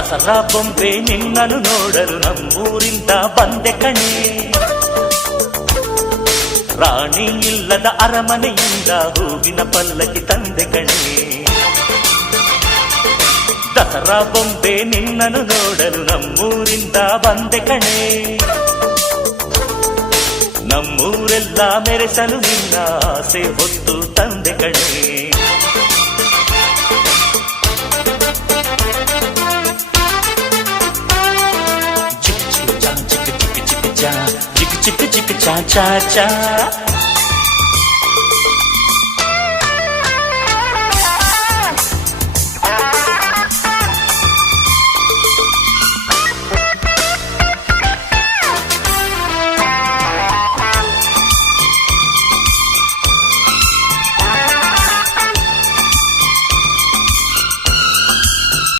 ದಸರಾ ಬೊಂಬೆ ನಿನ್ನನ್ನು ನೋಡಲು ನಮ್ಮೂರಿಂದ ಬಂದೆ ಕಣೆ. ರಾಣಿ ಇಲ್ಲದ ಅರಮನೆಯಿಂದ ಹೂವಿನ ಪಲ್ಲಕ್ಕಿ ತಂದೆ ಕಣೆ. ದಸರಾ ಬೊಂಬೆ ನಿನ್ನನ್ನು ನೋಡಲು ನಮ್ಮೂರಿಂದ ಬಂದೆ ಕಣೆ. ನಮ್ಮೂರೆಲ್ಲ ಮೆರೆಸಲು ನಿನ್ನ ಆಸೆ ಹೊತ್ತು ತಂದೆ ಕಣೆ. ಚಿಕ್ಕ ಚಿಕ್ಕ ಚಾ ಚಿಕ್ಕ ಚಿಕ್ಕ ಚಿಕ್ಕ ಚಾ ಚಿಕ್ಕ ಚಿಕ್ಕ ಚಿಕ್ಕ ಚಾ ಚಾ ಚಾ